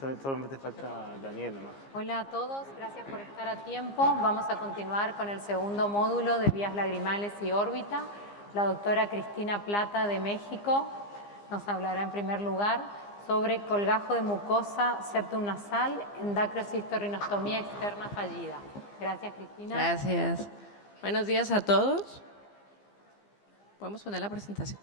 Solamente falta Daniel, ¿no? Hola a todos, gracias por estar a tiempo. Vamos a continuar con el segundo módulo de vías lagrimales y órbita. La doctora Cristina Plata de México nos hablará en primer lugar sobre colgajo de mucosa septum nasal, endacrocitorrinostomía externa fallida. Gracias, Cristina. Gracias. Buenos días a todos. ¿Podemos poner la presentación?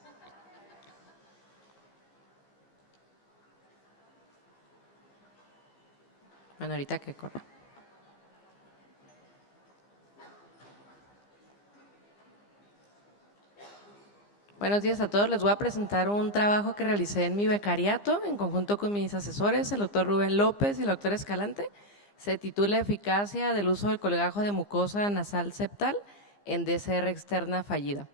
Bueno, ahorita que corra. Buenos días a todos. Les voy a presentar un trabajo que realicé en mi becariato en conjunto con mis asesores, el doctor Rubén López y el doctor Escalante. Se titula Eficacia del uso del colgajo de mucosa nasal septal en DSR externa fallida.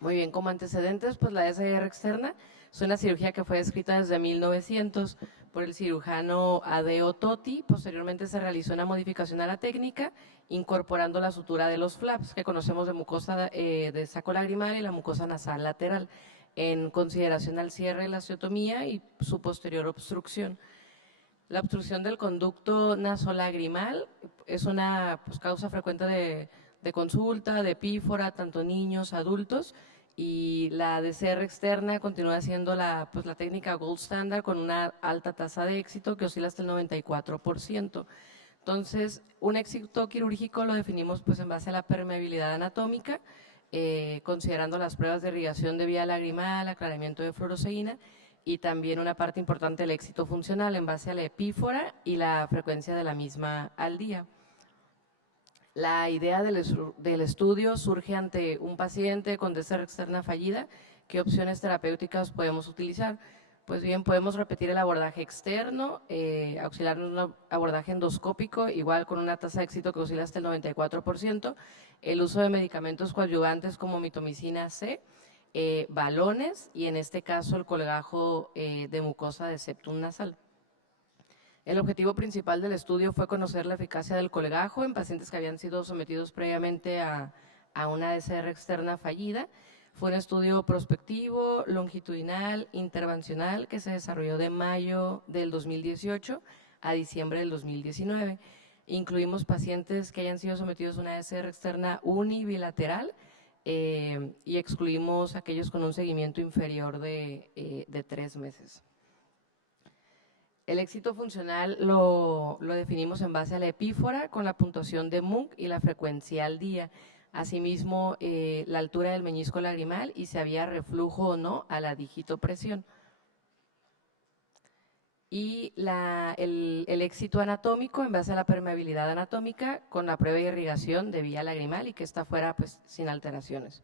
Muy bien, como antecedentes, pues la DSR externa es una cirugía que fue descrita desde 1900 por el cirujano Adeo Totti. Posteriormente se realizó una modificación a la técnica, incorporando la sutura de los flaps, que conocemos de mucosa de saco lagrimal y la mucosa nasal lateral, en consideración al cierre de la osteotomía y su posterior obstrucción. La obstrucción del conducto nasolagrimal es una causa frecuente de consulta, de epífora, tanto niños, adultos, y la DSR externa continúa siendo la técnica gold standard con una alta tasa de éxito que oscila hasta el 94%. Entonces, un éxito quirúrgico lo definimos pues en base a la permeabilidad anatómica, considerando las pruebas de irrigación de vía lagrimal, aclaramiento de fluoroseína, y también una parte importante del éxito funcional en base a la epífora y la frecuencia de la misma al día. La idea del estudio surge ante un paciente con DSR externa fallida. ¿Qué opciones terapéuticas podemos utilizar? Pues bien, podemos repetir el abordaje externo, auxiliar un abordaje endoscópico, igual con una tasa de éxito que oscila hasta el 94%, el uso de medicamentos coadyuvantes como mitomicina C, balones y en este caso el colgajo de mucosa de septum nasal. El objetivo principal del estudio fue conocer la eficacia del colgajo en pacientes que habían sido sometidos previamente a una DSR externa fallida. Fue un estudio prospectivo, longitudinal, intervencional que se desarrolló de mayo del 2018 a diciembre del 2019. Incluimos pacientes que hayan sido sometidos a una DSR externa unibilateral y excluimos aquellos con un seguimiento inferior de 3 meses. El éxito funcional lo definimos en base a la epífora con la puntuación de Munk y la frecuencia al día. Asimismo, la altura del meñisco lagrimal y si había reflujo o no a la digitopresión. Y el éxito anatómico en base a la permeabilidad anatómica con la prueba de irrigación de vía lagrimal y que esta fuera pues sin alteraciones.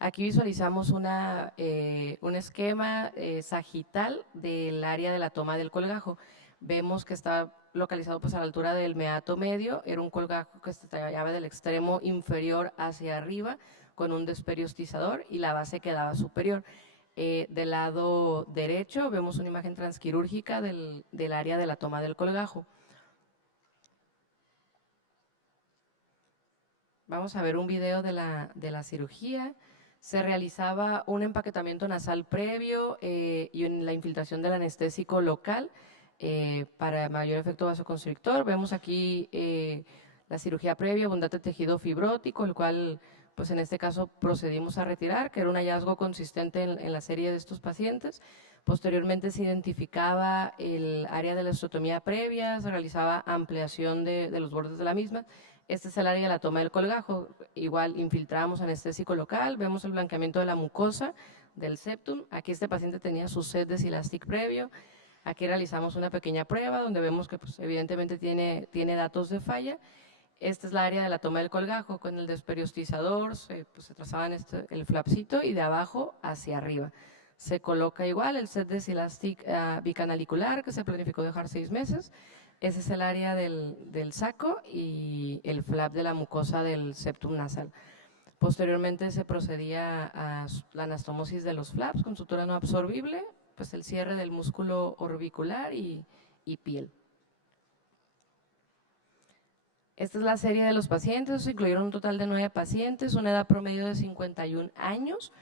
Aquí visualizamos un esquema sagital del área de la toma del colgajo. Vemos que está localizado pues a la altura del meato medio, era un colgajo que se tallaba del extremo inferior hacia arriba con un desperiostizador y la base quedaba superior. Del lado derecho vemos una imagen transquirúrgica del área de la toma del colgajo. Vamos a ver un video de la cirugía. Se realizaba un empaquetamiento nasal previo y la infiltración del anestésico local para mayor efecto vasoconstrictor. Vemos aquí la cirugía previa, abundante tejido fibrótico, el cual pues en este caso procedimos a retirar, que era un hallazgo consistente en la serie de estos pacientes. Posteriormente se identificaba el área de la osteotomía previa, se realizaba ampliación de los bordes de la misma. Este es el área de la toma del colgajo. Igual infiltramos anestésico local, vemos el blanqueamiento de la mucosa del septum. Aquí este paciente tenía su set de Silastic previo. Aquí realizamos una pequeña prueba donde vemos que pues, evidentemente tiene datos de falla. Esta es la área de la toma del colgajo con el desperiostizador, se trazaban el flapcito y de abajo hacia arriba. Se coloca igual el set de Silastic bicanalicular que se planificó dejar 6 meses. Ese es el área del saco y el flap de la mucosa del septum nasal. Posteriormente se procedía a la anastomosis de los flaps con sutura no absorbible, pues el cierre del músculo orbicular y piel. Esta es la serie de los pacientes, se incluyeron un total de 9 pacientes, una edad promedio de 51 años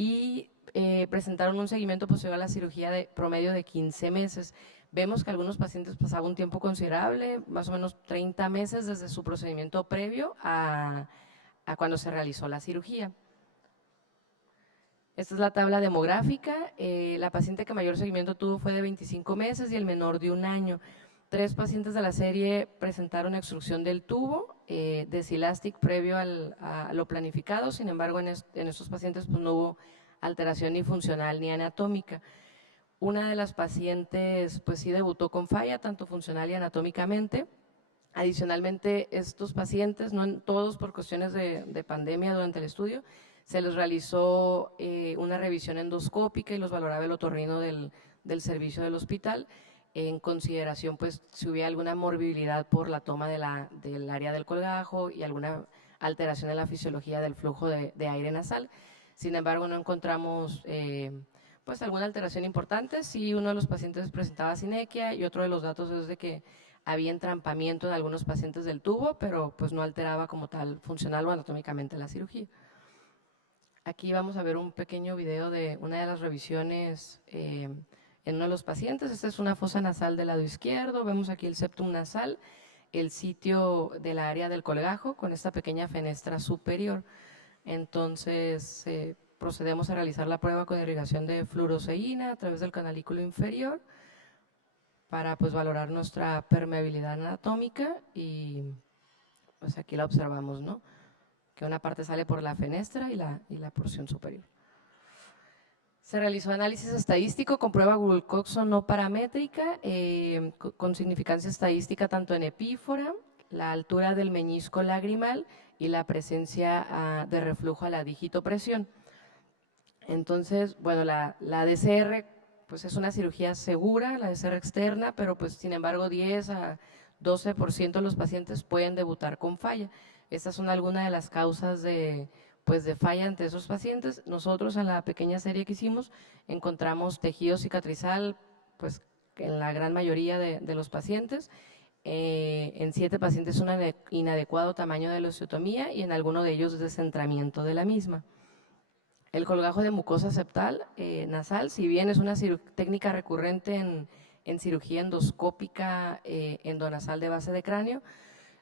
y presentaron un seguimiento posterior a la cirugía de promedio de 15 meses. Vemos que algunos pacientes pasaban un tiempo considerable, más o menos 30 meses desde su procedimiento previo a cuando se realizó la cirugía. Esta es la tabla demográfica. La paciente que mayor seguimiento tuvo fue de 25 meses y el menor de 1 año. 3 pacientes de la serie presentaron extrusión del tubo de Silastic previo a lo planificado. Sin embargo, en estos pacientes pues, no hubo alteración ni funcional ni anatómica. Una de las pacientes pues sí debutó con falla, tanto funcional y anatómicamente. Adicionalmente, estos pacientes, no en todos por cuestiones de pandemia durante el estudio, se les realizó una revisión endoscópica y los valoraba el otorrino del servicio del hospital en consideración pues si hubiera alguna morbilidad por la toma del área del colgajo y alguna alteración en la fisiología del flujo de aire nasal. Sin embargo, no encontramos pues alguna alteración importante. Sí, uno de los pacientes presentaba sinequia y otro de los datos es de que había entrampamiento en algunos pacientes del tubo, pero pues no alteraba como tal funcional o anatómicamente la cirugía. Aquí vamos a ver un pequeño video de una de las revisiones en uno de los pacientes. Esta es una fosa nasal del lado izquierdo, vemos aquí el septum nasal, el sitio del área del colgajo con esta pequeña fenestra superior. Entonces procedemos a realizar la prueba con irrigación de fluoroceína a través del canalículo inferior para pues valorar nuestra permeabilidad anatómica y pues aquí la observamos, ¿no? Que una parte sale por la fenestra y la porción superior. Se realizó análisis estadístico con prueba Wilcoxon no paramétrica, con significancia estadística tanto en epífora, la altura del meñisco lagrimal y la presencia de reflujo a la digitopresión. Entonces, bueno, la DCR pues es una cirugía segura, la DCR externa, pero pues sin embargo 10 a 12% de los pacientes pueden debutar con falla. Estas son algunas de las causas de falla entre esos pacientes. Nosotros en la pequeña serie que hicimos encontramos tejido cicatrizal pues en la gran mayoría de los pacientes. En 7 pacientes un inadecuado tamaño de la osteotomía y en alguno de ellos descentramiento de la misma. El colgajo de mucosa septal nasal, si bien es una técnica recurrente en cirugía endoscópica endonasal de base de cráneo,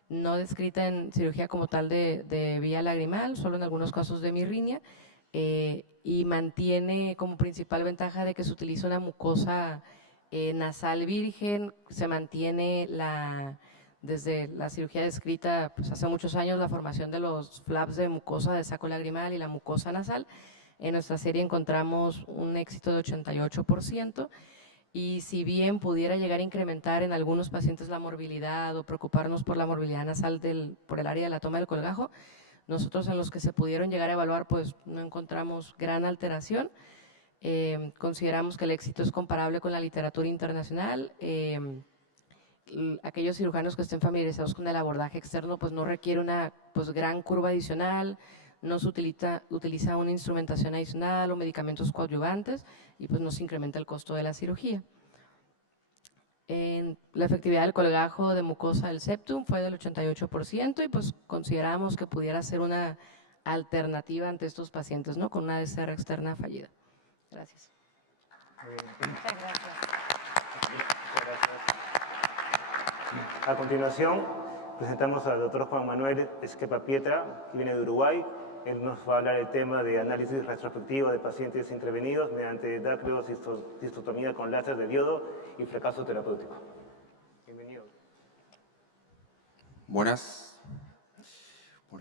no descrita en cirugía como tal de vía lagrimal, solo en algunos casos de mirriña, y mantiene como principal ventaja de que se utiliza una mucosa nasal virgen, se mantiene desde la cirugía descrita pues, hace muchos años la formación de los flaps de mucosa de saco lagrimal y la mucosa nasal. En nuestra serie encontramos un éxito de 88%. Y si bien pudiera llegar a incrementar en algunos pacientes la morbilidad o preocuparnos por la morbilidad nasal por el área de la toma del colgajo, nosotros en los que se pudieron llegar a evaluar pues no encontramos gran alteración. Consideramos que el éxito es comparable con la literatura internacional. Aquellos cirujanos que estén familiarizados con el abordaje externo pues no requiere una pues, gran curva adicional, no se utiliza una instrumentación adicional o medicamentos coadyuvantes y pues no se incrementa el costo de la cirugía. La efectividad del colgajo de mucosa del septum fue del 88% y pues consideramos que pudiera ser una alternativa ante estos pacientes, ¿no? Con una DCR externa fallida. Gracias. Muchas gracias. A continuación, presentamos al doctor Juan Manuel Esquepa Pietra, que viene de Uruguay. Él nos va a hablar del tema de análisis retrospectivo de pacientes intervenidos mediante dacreocistotomía con láser de diodo y fracaso terapéutico. Bienvenido. Buenos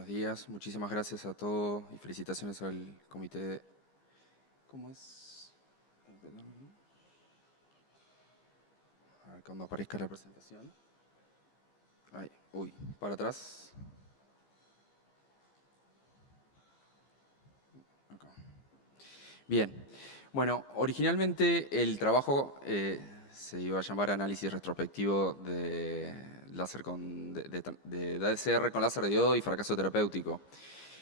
días, muchísimas gracias a todos y felicitaciones al comité. ¿Cómo es? A ver, cuando aparezca la presentación. Ay, uy, para atrás. Acá. Bien, bueno, originalmente el trabajo se iba a llamar análisis retrospectivo de láser de DCR con láser de diodo y fracaso terapéutico.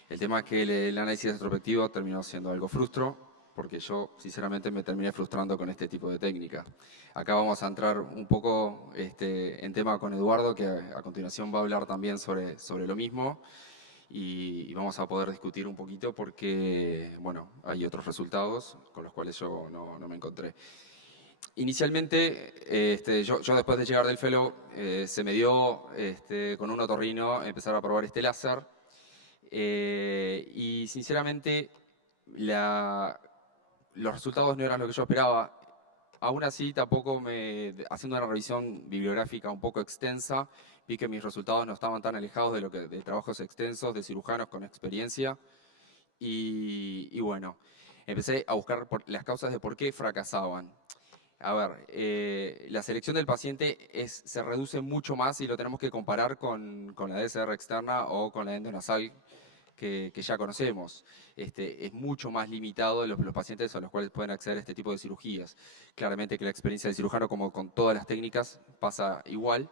El tema es que el análisis retrospectivo terminó siendo algo frustro, porque yo sinceramente me terminé frustrando con este tipo de técnica. Acá vamos a entrar un poco en tema con Eduardo, que a continuación va a hablar también sobre lo mismo. y vamos a poder discutir un poquito porque, bueno, hay otros resultados con los cuales yo no me encontré. Inicialmente, yo después de llegar del fellow, se me dio con un otorrino empezar a probar este láser y sinceramente los resultados no eran lo que yo esperaba. Aún así, tampoco haciendo una revisión bibliográfica un poco extensa, vi que mis resultados no estaban tan alejados de trabajos extensos, de cirujanos con experiencia. Y bueno, empecé a buscar las causas de por qué fracasaban. A ver, la selección del paciente se reduce mucho más y lo tenemos que comparar con la DSR externa o con la endonasal que ya conocemos. Es mucho más limitado los pacientes a los cuales pueden acceder a este tipo de cirugías. Claramente que la experiencia del cirujano, como con todas las técnicas, pasa igual,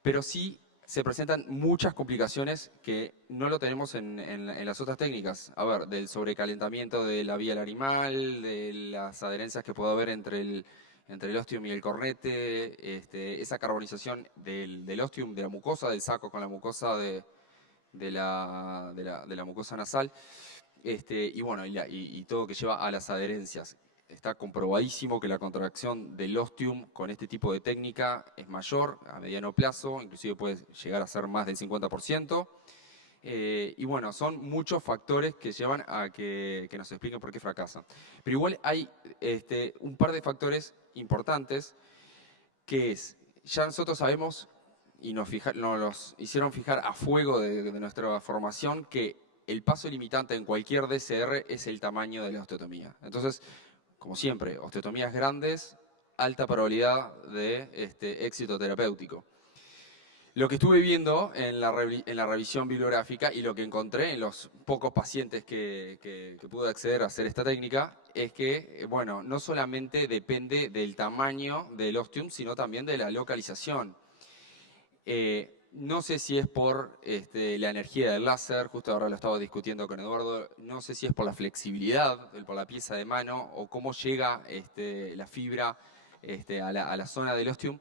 pero sí se presentan muchas complicaciones que no lo tenemos en las otras técnicas. A ver, del sobrecalentamiento de la vía lagrimal, de las adherencias que puede haber entre el ostium y el cornete, esa carbonización del ostium, de la mucosa del saco con la mucosa de la mucosa nasal, y bueno, y todo que lleva a las adherencias. Está comprobadísimo que la contracción del ostium con este tipo de técnica es mayor a mediano plazo, inclusive puede llegar a ser más del 50%. Y bueno, son muchos factores que llevan a que nos expliquen por qué fracasan. Pero igual hay un par de factores importantes que ya nosotros sabemos y nos los hicieron fijar a fuego de nuestra formación que el paso limitante en cualquier DSR es el tamaño de la osteotomía. Entonces, como siempre, osteotomías grandes, alta probabilidad de éxito terapéutico. Lo que estuve viendo en la revisión bibliográfica y lo que encontré en los pocos pacientes que pude acceder a hacer esta técnica es que, bueno, no solamente depende del tamaño del ostium, sino también de la localización. No sé si es por la energía del láser, justo ahora lo estaba discutiendo con Eduardo, no sé si es por la flexibilidad, por la pieza de mano, o cómo llega la fibra a la zona del ostium.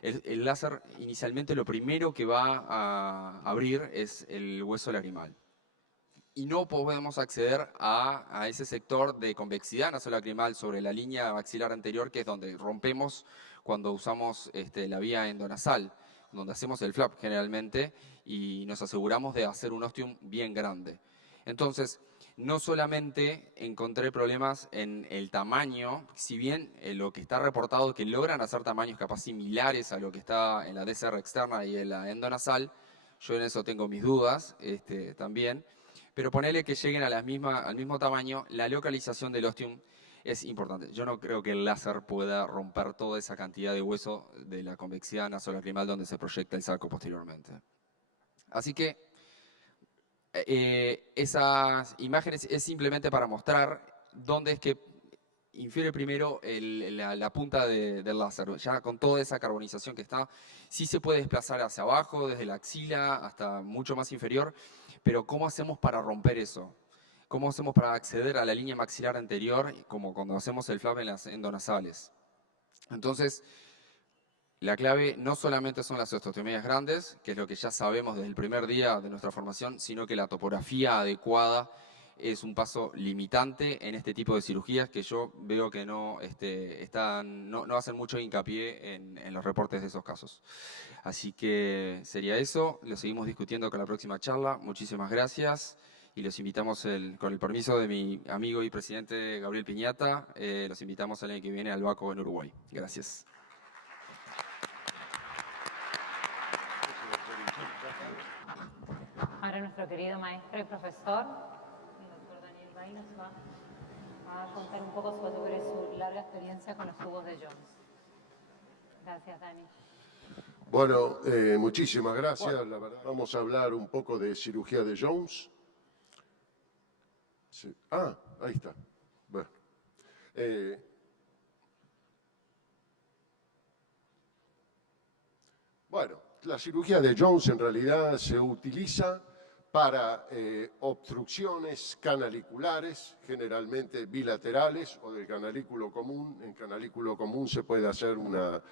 El láser inicialmente lo primero que va a abrir es el hueso lagrimal. Y no podemos acceder a ese sector de convexidad nasolacrimal sobre la línea maxilar anterior, que es donde rompemos cuando usamos la vía endonasal, donde hacemos el flap generalmente y nos aseguramos de hacer un ostium bien grande. Entonces, no solamente encontré problemas en el tamaño, si bien lo que está reportado que logran hacer tamaños capaz similares a lo que está en la DSR externa y en la endonasal, yo en eso tengo mis dudas también, pero ponele que lleguen a al mismo tamaño, la localización del ostium es importante. Yo no creo que el láser pueda romper toda esa cantidad de hueso de la convexidad nasolacrimal donde se proyecta el saco posteriormente. Así que esas imágenes es simplemente para mostrar dónde es que infiere primero la punta del láser. Ya con toda esa carbonización que está, sí se puede desplazar hacia abajo, desde la axila hasta mucho más inferior, pero ¿cómo hacemos para romper eso? ¿Cómo hacemos para acceder a la línea maxilar anterior, como cuando hacemos el flap en las endonasales? Entonces, la clave no solamente son las osteotomías grandes, que es lo que ya sabemos desde el primer día de nuestra formación, sino que la topografía adecuada es un paso limitante en este tipo de cirugías que yo veo que no hacen mucho hincapié en los reportes de esos casos. Así que sería eso, lo seguimos discutiendo con la próxima charla. Muchísimas gracias. Y los invitamos, con el permiso de mi amigo y presidente Gabriel Piñata, los invitamos al año que viene al Baco en Uruguay. Gracias. Ahora nuestro querido maestro y profesor, el doctor Daniel Bay, nos va a contar un poco sobre su larga experiencia con los tubos de Jones. Gracias, Dani. Bueno, muchísimas gracias. La verdad, vamos a hablar un poco de cirugía de Jones. Sí. Ah, ahí está. Bueno, la cirugía de Jones en realidad se utiliza para obstrucciones canaliculares, generalmente bilaterales o del canalículo común. En canalículo común se puede hacer una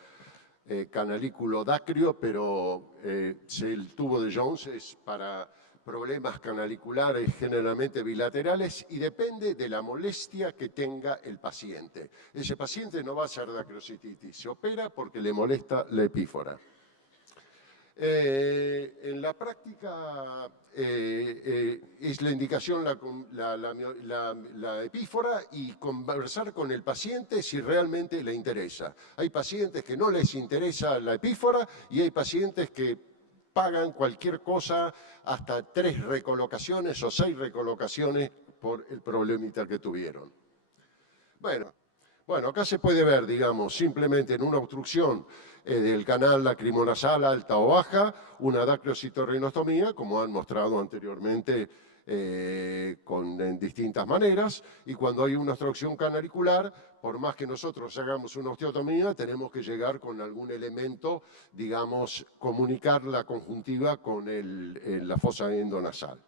canalículo dacrio, pero el tubo de Jones es para problemas canaliculares generalmente bilaterales y depende de la molestia que tenga el paciente. Ese paciente no va a hacer dacrocititis, se opera porque le molesta la epífora. En la práctica es la indicación la epífora y conversar con el paciente si realmente le interesa. Hay pacientes que no les interesa la epífora y hay pacientes que pagan cualquier cosa, hasta 3 recolocaciones o 6 recolocaciones por el problemita que tuvieron. Bueno, acá se puede ver, digamos, simplemente en una obstrucción del canal lacrimonasal alta o baja, una dacrocitorirnostomía, como han mostrado anteriormente en distintas maneras, y cuando hay una obstrucción canalicular, por más que nosotros hagamos una osteotomía, tenemos que llegar con algún elemento, digamos, comunicar la conjuntiva con la fosa endonasal.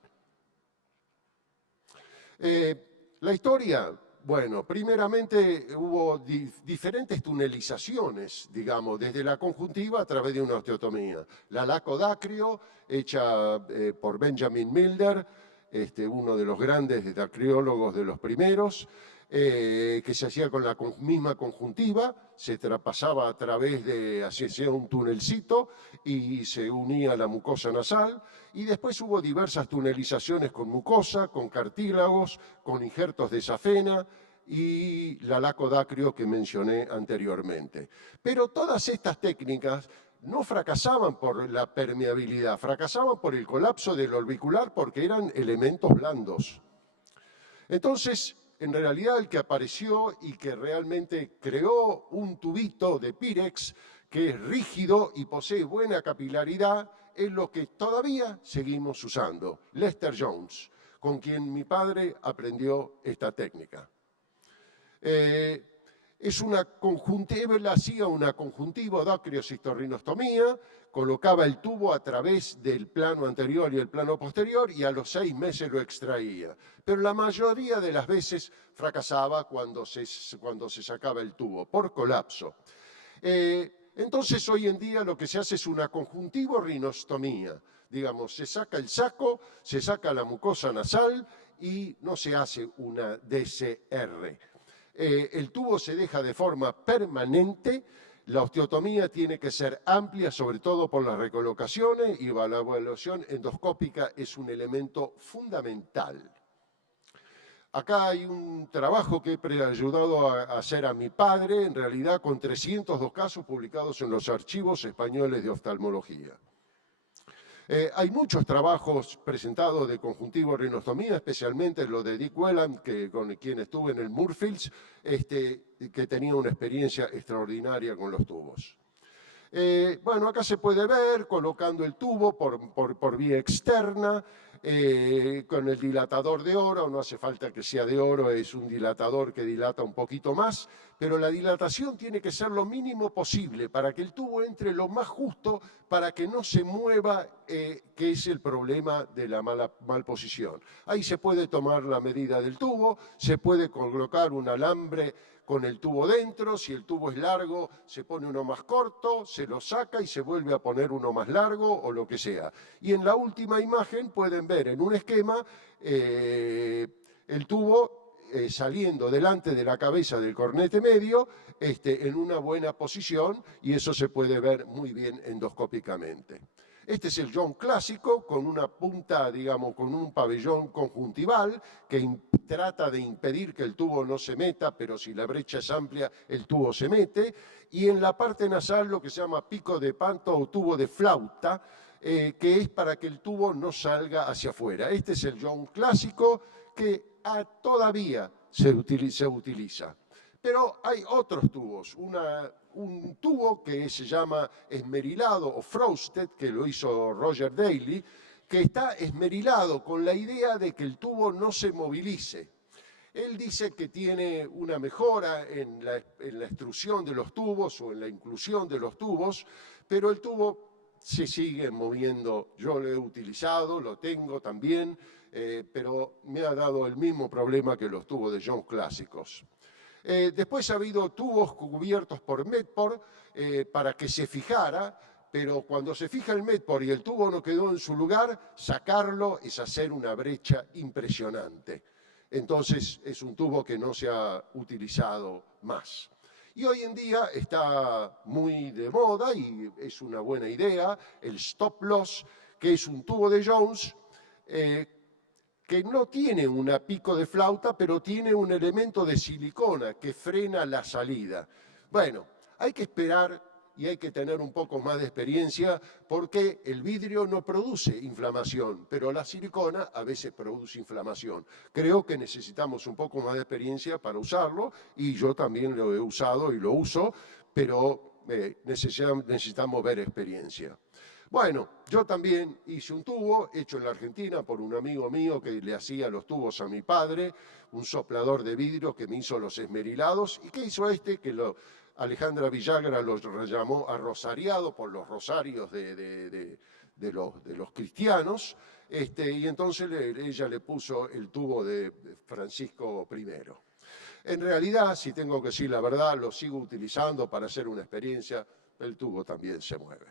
La historia, bueno, primeramente hubo diferentes tunelizaciones, digamos, desde la conjuntiva a través de una osteotomía. La lacodacrio, hecha por Benjamin Milner, uno de los grandes dacriólogos de los primeros, que se hacía con la misma conjuntiva, se traspasaba a través de, hacía un tunelcito y se unía a la mucosa nasal, y después hubo diversas tunelizaciones con mucosa, con cartílagos, con injertos de safena y la lacodacrio que mencioné anteriormente. Pero todas estas técnicas no fracasaban por la permeabilidad, fracasaban por el colapso del orbicular porque eran elementos blandos. Entonces, en realidad el que apareció y que realmente creó un tubito de Pirex que es rígido y posee buena capilaridad es lo que todavía seguimos usando, Lester Jones, con quien mi padre aprendió esta técnica. Es una conjuntiva, él hacía una conjuntiva dacriocistorrinostomía, colocaba el tubo a través del plano anterior y el plano posterior y a los 6 meses lo extraía. Pero la mayoría de las veces fracasaba cuando se sacaba el tubo, por colapso. Entonces hoy en día lo que se hace es una conjuntivo-rinostomía. Digamos, se saca el saco, se saca la mucosa nasal y no se hace una DCR. El tubo se deja de forma permanente, la osteotomía tiene que ser amplia, sobre todo por las recolocaciones, y la evaluación endoscópica es un elemento fundamental. Acá hay un trabajo que he ayudado a hacer a mi padre, en realidad con 302 casos publicados en los archivos españoles de oftalmología. Hay muchos trabajos presentados de conjuntivo-rinostomía, especialmente lo de Dick Whelan, con quien estuve en el Moorfields, que tenía una experiencia extraordinaria con los tubos. Bueno, acá se puede ver colocando el tubo por vía externa, con el dilatador de oro, no hace falta que sea de oro, es un dilatador que dilata un poquito más, pero la dilatación tiene que ser lo mínimo posible para que el tubo entre lo más justo, para que no se mueva, que es el problema de la mal posición. Ahí se puede tomar la medida del tubo, se puede colocar un alambre con el tubo dentro, si el tubo es largo se pone uno más corto, se lo saca y se vuelve a poner uno más largo o lo que sea. Y en la última imagen pueden ver en un esquema el tubo saliendo delante de la cabeza del cornete medio en una buena posición y eso se puede ver muy bien endoscópicamente. Este es el Jones clásico con una punta, digamos, con un pabellón conjuntival que trata de impedir que el tubo no se meta, pero si la brecha es amplia, el tubo se mete. Y en la parte nasal lo que se llama pico de panto o tubo de flauta, que es para que el tubo no salga hacia afuera. Este es el Jones clásico que todavía se utiliza. Pero hay otros tubos, un tubo que se llama esmerilado o frosted, que lo hizo Roger Daly, que está esmerilado con la idea de que el tubo no se movilice. Él dice que tiene una mejora en la extrusión de los tubos o en la inclusión de los tubos, pero el tubo se sigue moviendo. Yo lo he utilizado, lo tengo también, pero me ha dado el mismo problema que los tubos de Jones clásicos. Después ha habido tubos cubiertos por Medport para que se fijara, pero cuando se fija el MEDPOR y el tubo no quedó en su lugar, sacarlo es hacer una brecha impresionante. Entonces es un tubo que no se ha utilizado más. Y hoy en día está muy de moda y es una buena idea el stop loss, que es un tubo de Jones que no tiene una pico de flauta, pero tiene un elemento de silicona que frena la salida. Bueno, hay que esperar y hay que tener un poco más de experiencia porque el vidrio no produce inflamación, pero la silicona a veces produce inflamación. Creo que necesitamos un poco más de experiencia para usarlo y yo también lo he usado y lo uso, pero necesitamos ver experiencia. Bueno, yo también hice un tubo hecho en la Argentina por un amigo mío que le hacía los tubos a mi padre, un soplador de vidrio que me hizo los esmerilados. ¿Y qué hizo que Alejandra Villagra los llamó arrosariado por los rosarios de los cristianos, y entonces ella le puso el tubo de Francisco I. En realidad, si tengo que decir la verdad, lo sigo utilizando para hacer una experiencia, el tubo también se mueve.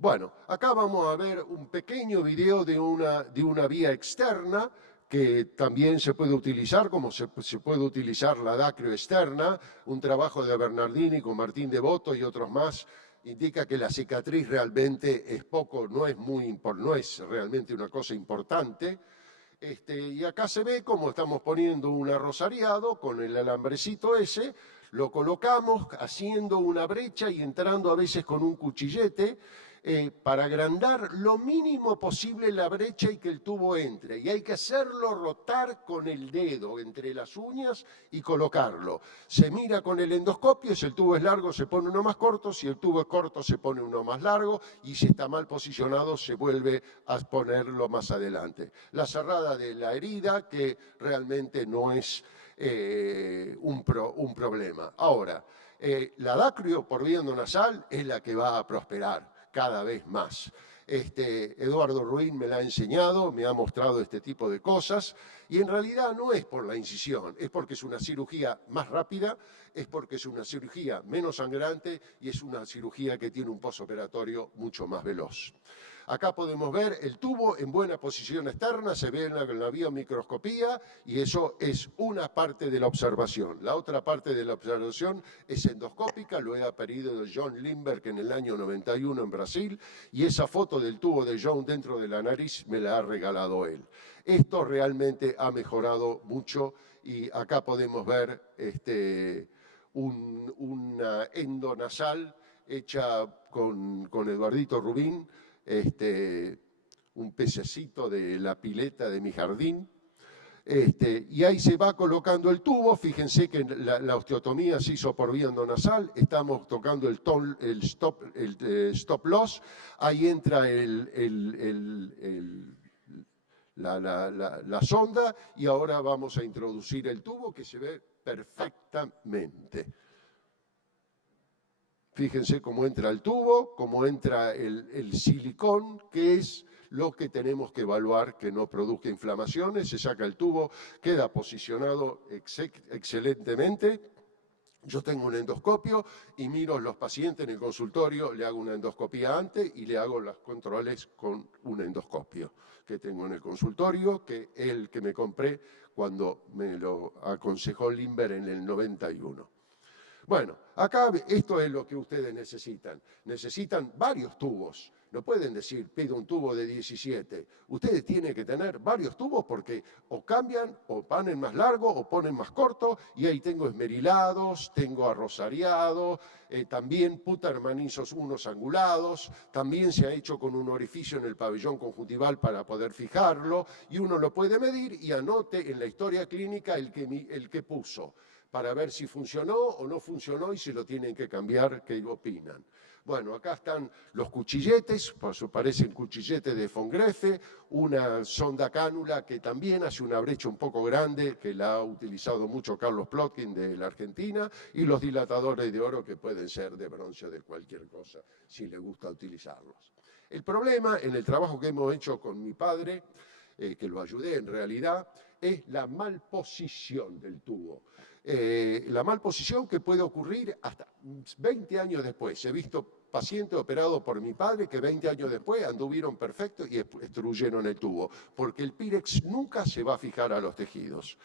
Bueno, acá vamos a ver un pequeño video de una vía externa que también se puede utilizar, como se puede utilizar la Dacrio externa. Un trabajo de Bernardini con Martín Devoto y otros más indica que la cicatriz realmente es poco, no es realmente una cosa importante. Y acá se ve cómo estamos poniendo un arrosariado con el alambrecito ese, lo colocamos haciendo una brecha y entrando a veces con un cuchillete, para agrandar lo mínimo posible la brecha y que el tubo entre. Y hay que hacerlo rotar con el dedo entre las uñas y colocarlo. Se mira con el endoscopio, si el tubo es largo se pone uno más corto, si el tubo es corto se pone uno más largo y si está mal posicionado se vuelve a ponerlo más adelante. La cerrada de la herida, que realmente no es un problema. Ahora, la Dacrio por vía endonasal es la que va a prosperar cada vez más. Eduardo Ruin me la ha enseñado, me ha mostrado este tipo de cosas, y en realidad no es por la incisión, es porque es una cirugía más rápida, es porque es una cirugía menos sangrante y es una cirugía que tiene un postoperatorio mucho más veloz. Acá podemos ver el tubo en buena posición externa, se ve en la biomicroscopía y eso es una parte de la observación. La otra parte de la observación es endoscópica, lo he aprendido de John Lindberg en el año 91 en Brasil y esa foto del tubo de John dentro de la nariz me la ha regalado él. Esto realmente ha mejorado mucho y acá podemos ver una endonasal hecha con Eduardito Rubín, un pececito de la pileta de mi jardín, y ahí se va colocando el tubo. Fíjense que la osteotomía se hizo por vía endonasal, estamos tocando el stop loss, ahí entra la sonda y ahora vamos a introducir el tubo que se ve perfectamente. Fíjense cómo entra el tubo, cómo entra el silicón, que es lo que tenemos que evaluar que no produzca inflamaciones. Se saca el tubo, queda posicionado excelentemente. Yo tengo un endoscopio y miro a los pacientes en el consultorio, le hago una endoscopía antes y le hago los controles con un endoscopio que tengo en el consultorio, que el que me compré cuando me lo aconsejó Lindberg en el 91. Bueno, acá esto es lo que ustedes necesitan. Necesitan varios tubos. No pueden decir, pido un tubo de 17. Ustedes tienen que tener varios tubos porque o cambian, o ponen más largo, o ponen más corto. Y ahí tengo esmerilados, tengo arrosariados, también putermanizos unos angulados. También se ha hecho con un orificio en el pabellón conjuntival para poder fijarlo. Y uno lo puede medir y anote en la historia clínica el que puso, para ver si funcionó o no funcionó y si lo tienen que cambiar, qué opinan. Bueno, acá están los cuchilletes, parecen cuchilletes de von Graefe, una sonda cánula que también hace una brecha un poco grande, que la ha utilizado mucho Carlos Plotkin de la Argentina, y los dilatadores de oro que pueden ser de bronce o de cualquier cosa, si le gusta utilizarlos. El problema en el trabajo que hemos hecho con mi padre que lo ayudé en realidad, es la malposición del tubo. La malposición que puede ocurrir hasta 20 años después. He visto pacientes operados por mi padre que 20 años después anduvieron perfectos y extruyeron el tubo, porque el Pirex nunca se va a fijar a los tejidos.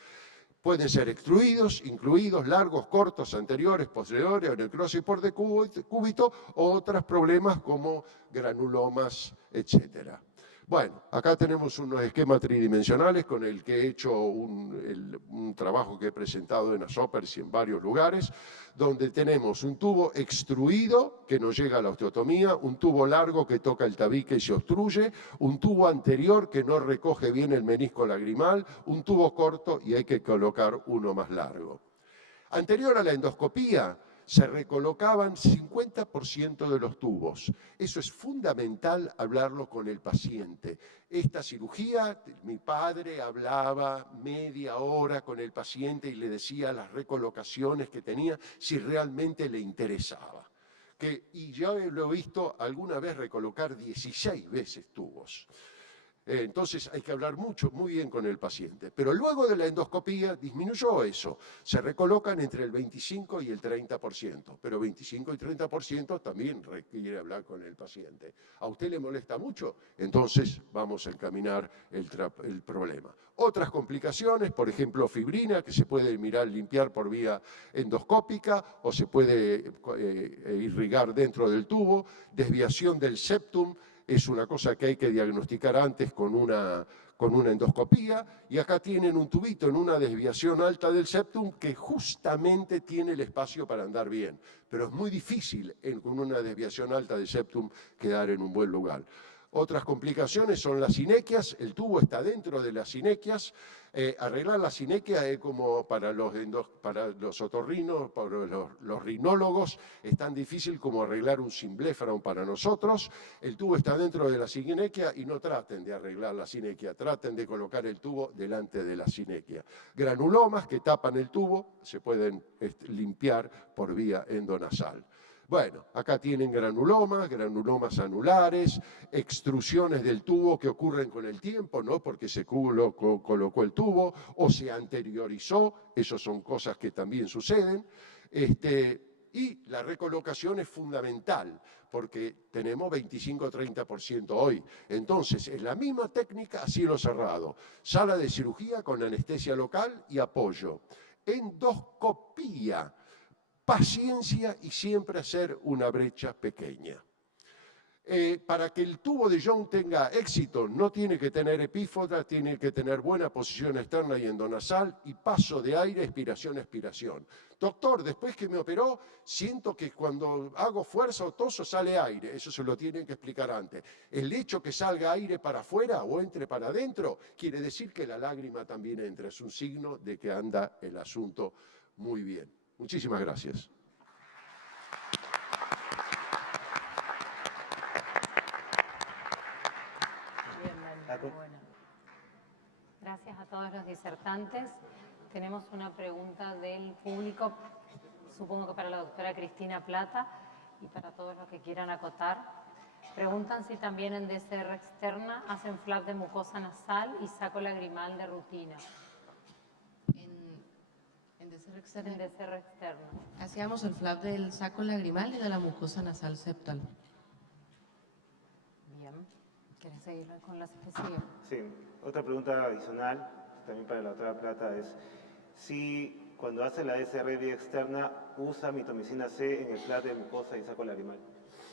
Pueden ser extruidos, incluidos, largos, cortos, anteriores, posteriores, o necrosis por decúbito, o otros problemas como granulomas, etcétera. Bueno, acá tenemos unos esquemas tridimensionales con el que he hecho un trabajo que he presentado en Asopers y en varios lugares, donde tenemos un tubo extruido que no llega a la osteotomía, un tubo largo que toca el tabique y se obstruye, un tubo anterior que no recoge bien el menisco lagrimal, un tubo corto y hay que colocar uno más largo. Anterior a la endoscopía, se recolocaban 50% de los tubos. Eso es fundamental hablarlo con el paciente. Esta cirugía, mi padre hablaba media hora con el paciente y le decía las recolocaciones que tenía si realmente le interesaba. Y yo lo he visto alguna vez recolocar 16 veces tubos. Entonces hay que hablar muy bien con el paciente. Pero luego de la endoscopía disminuyó eso. Se recolocan entre el 25 y el 30%. Pero 25 y 30% también requiere hablar con el paciente. ¿A usted le molesta mucho? Entonces vamos a encaminar el problema. Otras complicaciones, por ejemplo, fibrina, que se puede limpiar por vía endoscópica o se puede irrigar dentro del tubo. Desviación del septum. Es una cosa que hay que diagnosticar antes con una endoscopía, y acá tienen un tubito en una desviación alta del septum que justamente tiene el espacio para andar bien, pero es muy difícil con una desviación alta del septum quedar en un buen lugar. Otras complicaciones son las sinequias, el tubo está dentro de las sinequias. Arreglar la sinequia es como para los otorrinos, para los rinólogos, es tan difícil como arreglar un simbléfron para nosotros. El tubo está dentro de la sinequia y no traten de arreglar la sinequia, traten de colocar el tubo delante de la sinequia. Granulomas que tapan el tubo se pueden limpiar por vía endonasal. Bueno, acá tienen granulomas anulares, extrusiones del tubo que ocurren con el tiempo, no porque se colocó el tubo o se anteriorizó, esas son cosas que también suceden. Y la recolocación es fundamental, porque tenemos 25-30% hoy. Entonces, es la misma técnica a cielo cerrado. Sala de cirugía con anestesia local y apoyo. Endoscopía. Paciencia y siempre hacer una brecha pequeña. Para que el tubo de Young tenga éxito, no tiene que tener epífora, tiene que tener buena posición externa y endonasal y paso de aire, expiración, expiración. Doctor, después que me operó, siento que cuando hago fuerza o toso sale aire. Eso se lo tienen que explicar antes. El hecho que salga aire para afuera o entre para adentro quiere decir que la lágrima también entra. Es un signo de que anda el asunto muy bien. Muchísimas gracias. Bueno. Gracias a todos los disertantes. Tenemos una pregunta del público, supongo que para la doctora Cristina Plata y para todos los que quieran acotar. Preguntan si también en DCR externa hacen flap de mucosa nasal y saco lagrimal de rutina. En DCR externa. En DCR externa. Hacíamos el flap del saco lagrimal y de la mucosa nasal septal. Bien. ¿Quieres seguir con las que siguen? Sí. Otra pregunta adicional, también para la doctora Plata, es si cuando hace la DCR vía externa usa mitomicina C en el flap de mucosa y saco lagrimal.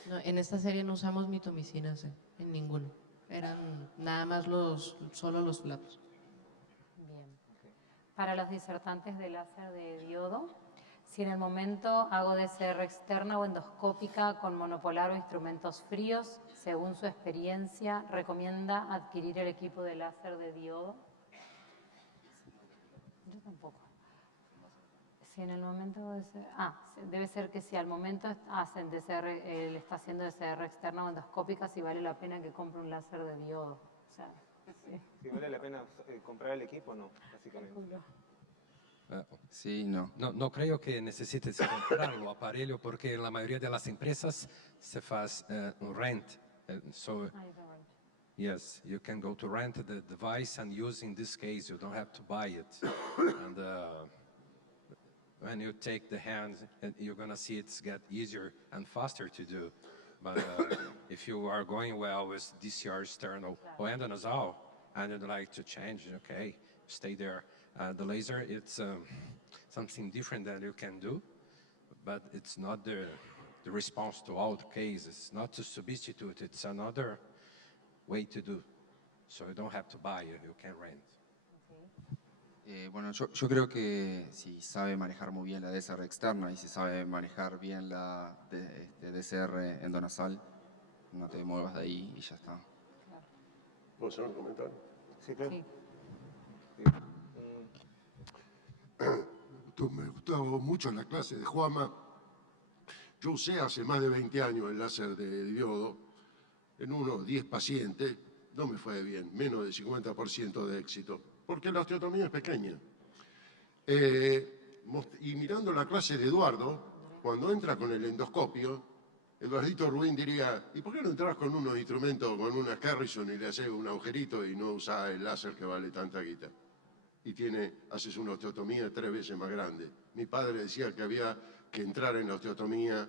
No, en esta serie no usamos mitomicina C, en ninguno. Eran nada más solo los flaps. Bien. Para los disertantes de láser de diodo, si en el momento hago DCR externa o endoscópica con monopolar o instrumentos fríos, según su experiencia, ¿recomienda adquirir el equipo de láser de diodo? Yo tampoco. Si en el momento debe ser que si al momento hacen DCR, él está haciendo DCR externa o endoscópica, si vale la pena que compre un láser de diodo. O sea, sí. Si vale la pena comprar el equipo, no, básicamente. Sí, no. No creo que necesites comprar el aparelho porque en la mayoría de las empresas se hace un rent. Yes, you can go to rent the device and use. In this case, you don't have to buy it. And when you take the hand, you're gonna see it's get easier and faster to do. But if you are going well with DCR external or endonasal and you'd like to change, okay, stay there. The laser, it's something different that you can do, but it's not the response to all the cases. It's not to substitute, it's another way to do. So you don't have to buy it, you can rent. Bueno, yo creo que si sabe manejar muy bien la DSR externa y si sabe manejar bien la DSR endonasal, no te muevas de ahí y ya está. ¿Puedo hacer un comentario? Sí, claro. Sí. Me gustaba mucho la clase de Juanma. Yo usé hace más de 20 años el láser de diodo en unos 10 pacientes. No me fue bien, menos del 50% de éxito, porque la osteotomía es pequeña. Y mirando la clase de Eduardo, cuando entra con el endoscopio, Eduardito Rubín diría, ¿y por qué no entras con unos instrumentos, con una Harrison y le haces un agujerito y no usás el láser que vale tanta guita? Y haces una osteotomía 3 veces más grande. Mi padre decía que había que entrar en la osteotomía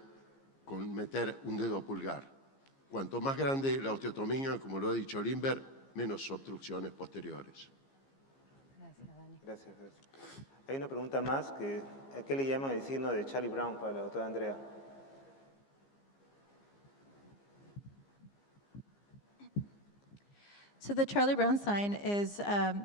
con meter un dedo pulgar. Cuanto más grande la osteotomía, como lo ha dicho Lindbergh, menos obstrucciones posteriores. Gracias, gracias. Hay una pregunta más que, ¿a qué le llaman el signo de Charlie Brown para la doctora Andrea? So the Charlie Brown sign is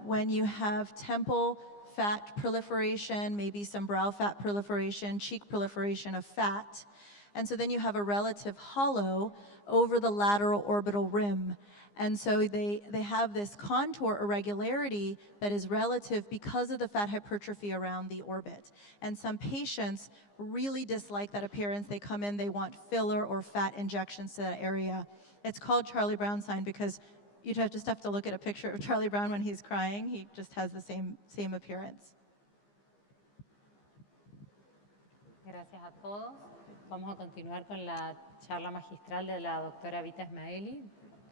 when you have temple fat proliferation, maybe some brow fat proliferation, cheek proliferation of fat, and so then you have a relative hollow over the lateral orbital rim. And so they have this contour irregularity that is relative because of the fat hypertrophy around the orbit. And some patients really dislike that appearance. They come in, they want filler or fat injections to that area. It's called Charlie Brown sign because you just have to look at a picture of Charlie Brown when he's crying. He just has the same appearance. Gracias a todos. Vamos a continuar con la charla magistral de la doctora Vita Ismaeli.